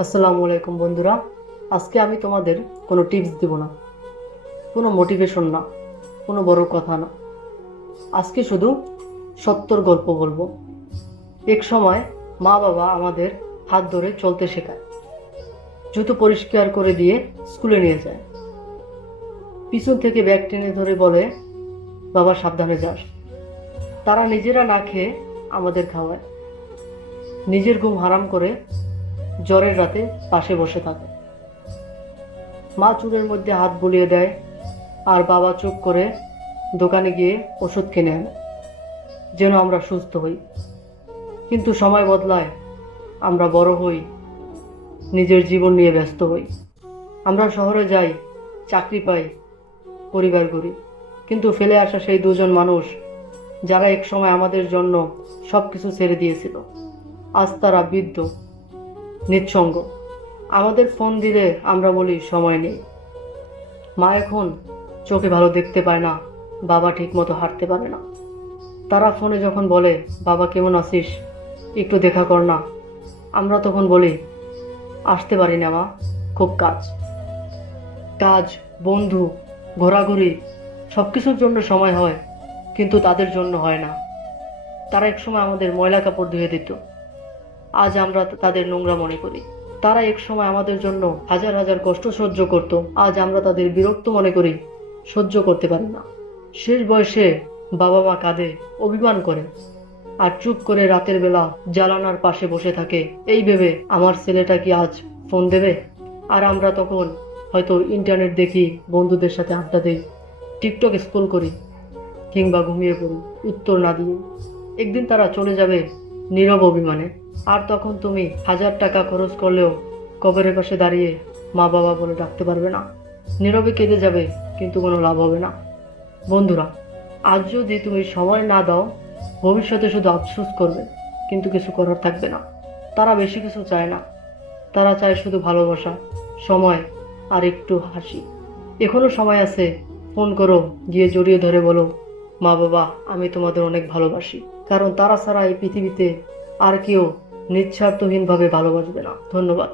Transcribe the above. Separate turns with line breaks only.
আসসালামু আলাইকুম বন্ধুরা। আজকে আমি তোমাদের কোনো টিপস দিব না। কোনো মোটিভেশন না। কোনো বড় কথা না। আজকে শুধু সত্যর গল্প বলব। এক সময় মা বাবা আমাদের হাত ধরে চলতে শেখায়। জুতো পরিষ্কার করে দিয়ে স্কুলে নিয়ে যায়। পিছন থেকে ব্যাগ টেনে ধরে বলে, বাবা, সাবধানে যাস। তারা নিজেরা না খেয়ে আমাদের খাওয়ায়। নিজের ঘুম হারাম করে জ্বরের রাতে পাশে বসে থাকে। মা চুলের মধ্যে হাত বুলিয়ে দেয় আর বাবা চুপ করে দোকানে গিয়ে ওষুধ কিনে আনে, যেন আমরা সুস্থ হই। কিন্তু সময় বদলায়, আমরা বড় হই, নিজের জীবন নিয়ে ব্যস্ত হই। আমরা শহরে যাই, চাকরি পাই, পরিবার করি, কিন্তু ফেলে আসা সেই দুজন মানুষ, যারা এক সময় আমাদের জন্য সব কিছু ছেড়ে দিয়েছিল। আজ তারা বৃদ্ধ। নিঃসঙ্গ। আমাদের ফোন দিলে আমরা বলি, সময় নেই। মা এখন চোখে ভালো দেখতে পায় না, বাবা ঠিক মতো হাঁটতে পারে না। তারা ফোনে যখন বলে, বাবা, কেমন আছিস? একটু দেখা কর না। আমরা তখন বলি, আসতে পারি না মা, খুব কাজ। কাজ, বন্ধু, ঘোরাঘুরি সব কিছুর জন্য সময় হয়, কিন্তু তাদের জন্য হয় না। তারা একসময় আমাদের ময়লা কাপড় ধুয়ে দিত। আজ আমরা তাদের নোংরা মনে করি। তারা এক সময় আমাদের জন্য হাজার হাজার কষ্ট সহ্য করত। আজ আমরা তাদের বিরক্ত মনে করি, সহ্য করতে পারি না। শেষ বয়সে বাবা মা কাঁদে অভিমান করে আর চুপ করে রাতের বেলা জ্বালানার পাশে বসে থাকে। এই ভেবে আমার ছেলেটা কি আজ ফোন দেবে? আর আমরা তখন হয়তো ইন্টারনেট দেখি, বন্ধুদের সাথে আড্ডা দিই, টিকটক স্কুল করি কিংবা ঘুমিয়ে পড়ি, উত্তর না দিয়ে। একদিন তারা চলে যাবে নীরব অভিমানে। আর তখন তুমি হাজার টাকা খরচ করলেও কবরের পাশে দাঁড়িয়ে মা বাবা বলে ডাকতে পারবে না। নীরবে কেঁদে যাবে, কিন্তু কোনো লাভ হবে না। বন্ধুরা, আজ যদি তুমি সময় না দাও, ভবিষ্যতে শুধু আফসোস করবে, কিন্তু কিছু করার থাকবে না। তারা বেশি কিছু চায় না। তারা চায় শুধু ভালোবাসা, সময় আর একটু হাসি। এখনও সময় আছে, ফোন করো, গিয়ে জড়িয়ে ধরে বলো, মা বাবা, আমি তোমাদের অনেক ভালোবাসি। কারণ তারা ছাড়া এই পৃথিবীতে আর কেউ নিঃস্বার্থহীনভাবে ভালোবাসবে না। ধন্যবাদ।